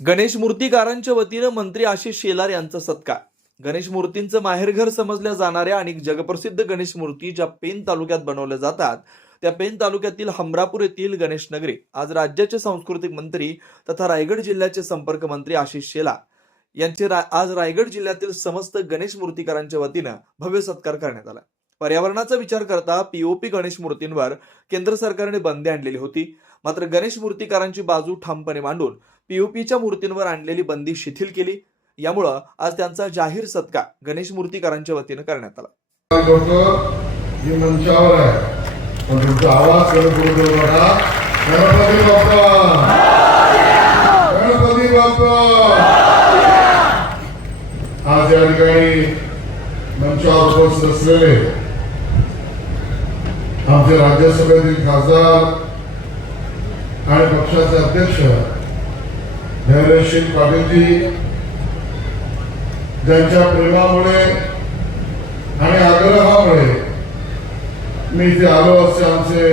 गणेश मूर्तीकारांच्या वतीनं मंत्री आशिष शेलार यांचा सत्कार. गणेश मूर्तींचं माहेरघर समजल्या जाणाऱ्या आणि जगप्रसिद्ध गणेश मूर्ती ज्या पेन तालुक्यात बनवल्या जातात त्या पेन तालुक्यातील हमरापूर येथील गणेश नगरी. आज राज्याचे सांस्कृतिक मंत्री तथा रायगड जिल्ह्याचे संपर्क मंत्री आशिष शेलार यांचे रा- आज रायगड जिल्ह्यातील समस्त गणेश मूर्तीकारांच्या वतीनं भव्य सत्कार करण्यात आला. पर्यावरणाचा विचार करता पीओपी गणेश मूर्तींवर केंद्र सरकारने बंदी आणलेली होती. मात्र गणेश मूर्तीकारांची बाजू ठामपणे मांडून पीओपीच्या मूर्तींवर आणलेली बंदी शिथिल केली. यामुळं आज त्यांचा जाहीर सत्कार गणेश मूर्तीकारांच्या वतीनं करण्यात आला. आज या ठिकाणी मंचावर उपस्थित असलेले आमचे राज्यसभेतील खासदार आणि पक्षाचे अध्यक्ष धैर्यशील पाटीलजी ज्यांच्या प्रेमामुळे आणि आग्रहामुळे मी इथे आलो असे आमचे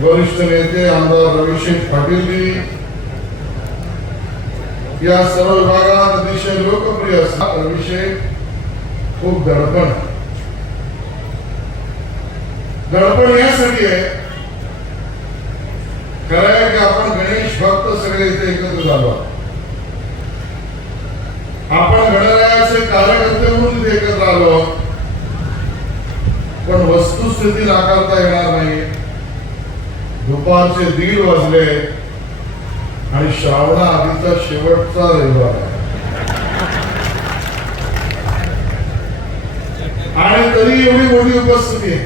वरिष्ठ नेते आमदार रविशेख पाटीलजी. या सर्व विभागात अतिशय लोकप्रिय असतात रविशेख खूप दडपण. दडपण यासाठी आहे खरं आहे की आपण गणेश भक्त सगळे इथे एकत्र झालो आपण गणरायाचे कार्यकर्ते म्हणून इथे एकत्र आलो पण वस्तुस्थिती नाकारता येणार नाही दुपारचे दीड वाजले आणि श्रावणा आधीचा शेवटचा रविवार आणि तरी एवढी मोठी उपस्थिती आहे.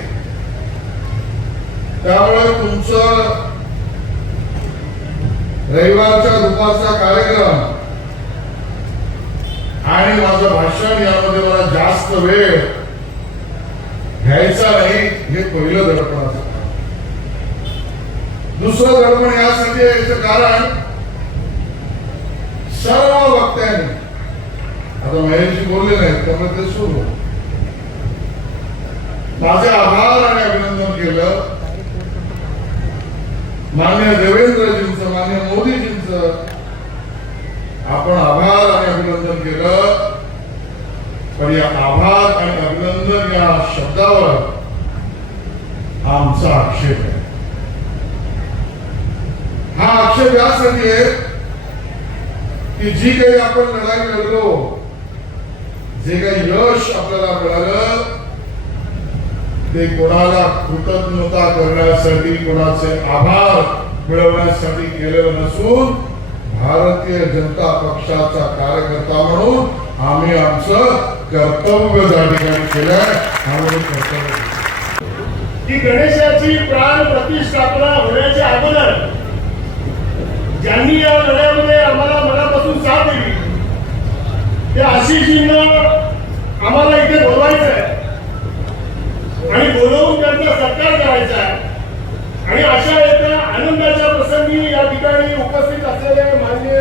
त्यामुळे तुमचं रविवारच्या दुपारचा कार्यक्रम. आणि माझं भाषण यामध्ये मला जास्त वेळ घ्यायचा नाही हे पहिलं दडपण दुसरं दडपण यासाठी याचं कारण सर्व वक्त्यांनी आता महेशजी बोलले नाहीत त्यामुळे ते सुरू माझे आभार आणि अभिनंदन केलं. मान्य देवेंद्रजींचं मान्य मोदीजींच आपण आभार आणि अभिनंदन केलं. पण या आभार आणि अभिनंदन या शब्दावर हा आमचा आक्षेप आहे. हा आक्षेप यासाठी आहे की जी काही आपण लढाई लढलो जे काही यश आपल्याला मिळालं ते कोणाला कृतज्ञता करण्यासाठी कोणाचे आभार मिळवण्यासाठी केलेलं नसून भारतीय जनता पक्षाचा कार्यकर्ता म्हणून आम्ही आमचं कर्तव्य त्या ठिकाणी केलंय आम्ही कर्तव्य की गणेशाची प्राण प्रतिष्ठापना होण्याच्या अगोदर ज्यांनी या लढ्यामध्ये आम्हाला मनापासून साथ दिली ते आशिषजींना आम्हाला इथे बोलवायचं आहे आणि बोलवून त्यांचा सत्कार करायचा आहे. आणि अशा एका आनंदाच्या प्रसंगी या ठिकाणी उपस्थित असलेले माननीय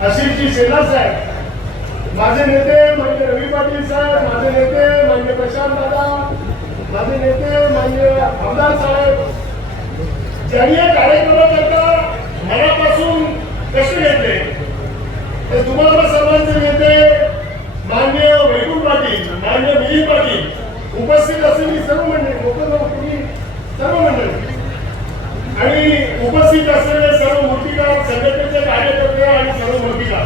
आशिषजी शेला साहेब माझे नेते मान्य रवी पाटील साहेब माझे नेते मान्य प्रशांत दादा माझे नेते मान्य आमदार साहेब ज्यांनी या कार्यक्रमाकरता मनापासून कष्ट घेतले ते तुम्हाला सर्वांचे नेते मान्य वैकुंठ पाटील मान्य मिलिंद पाटील उपस्थित असलेली सर्व मंडळी लोक तुम्ही सर्व मंडळी आणि उपस्थित असलेले सर्व मूर्तिकार संघटनेचे कार्यकर्ते आणि सर्व मूर्तिकार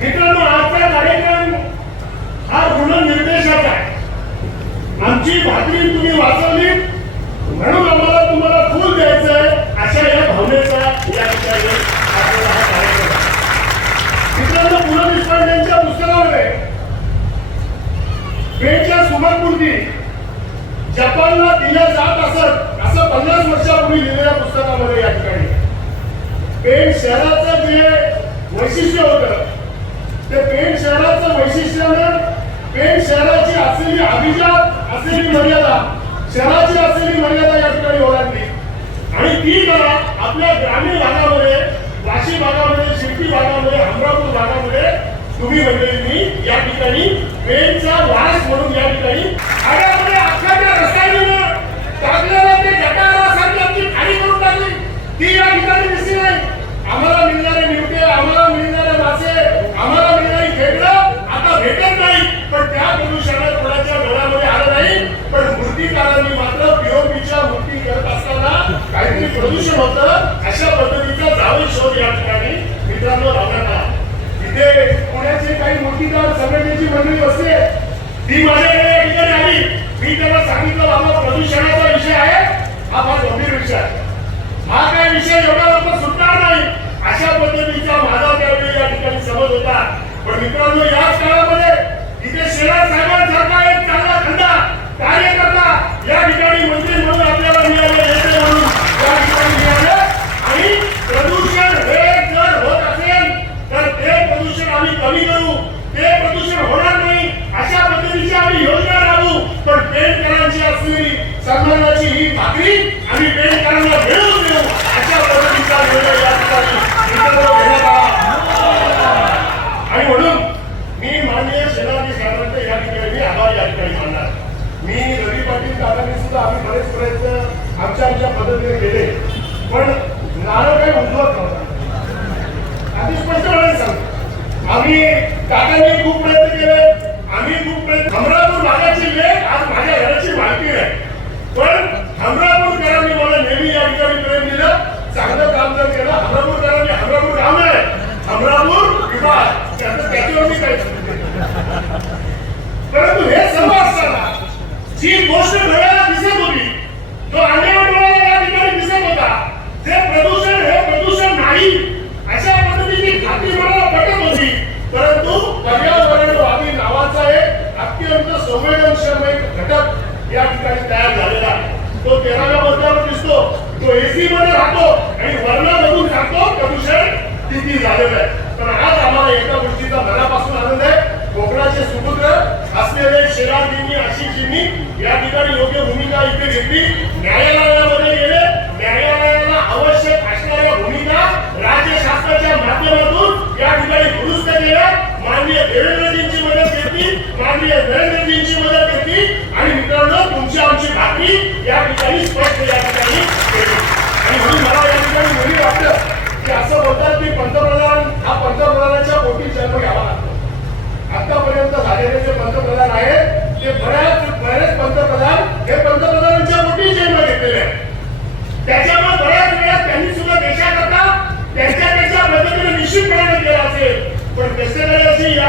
मित्रांनो आजचा कार्यक्रम हा ऋणनिर्देशाचा आहे आमची भाकरी तुम्ही वाचवली म्हणून आम्हाला तुम्हाला फूल द्यायचं आहे अशा या भावनेचा या ठिकाणी आपल्याला हा कार्यक्रम मित्रांनो देशपांडेंच्या पुस्तकामध्ये जपानला दिल्या जात असत असं पन्नास वर्षापूर्वी लिहिलेल्या पुस्तकामध्ये या ठिकाणी. शहराचं जे वैशिष्ट्य होतं ते पेन शहराचं वैशिष्ट्यानं पेन शहराची असलेली अभिजात असलेली मर्यादा शहराची असलेली मर्यादा या ठिकाणी ओळखली. आणि ती कला आपल्या तुम्ही म्हणजे मी या ठिकाणी वेळचा वास म्हणून या ठिकाणी करून टाकली. ती या ठिकाणी आम्हाला मिळणारे आम्हाला मासे आम्हाला आता भेटत नाही. पण त्या घरामध्ये पण मात्र असताना प्रदूषण होतं. अशा पद्धतीचा जावे शोध या ठिकाणी मित्रांनो ते पुण्याचे काही मोठीदार संघटनेची मंडळी बसते ती माझ्याकडे ठिकाणी आली मी त्याला सांगितलं बाबा प्रदूषणाचा विषय आहे. हा फार गंभीर विषय आहे. हा काय विषय एवढा लवकर सुटणार नाही. अशा पद्धतीचा माझा त्यावेळी या ठिकाणी समज होता. पण मित्रांनो याच काळामध्ये इथे शेरा साहेबांसारखा एक चांगला खंडा कार्यकर्ता या ठिकाणी Pakai. ठिकाणी तयार झालेला तो तेराव्या मजल्यावर दिसतो. तो एसी मध्ये राहतो आणि वर्णामधून राहतो प्रदूषण किती झालेलं आहे. तर आज आम्हाला एका गोष्टीचा मनापासून आनंद आहे. कोकणाचे सुपुत्र असलेले शेराजींनी आशिषजींनी या ठिकाणी योग्य भूमिका इथे घेतली. न्यायालयामध्ये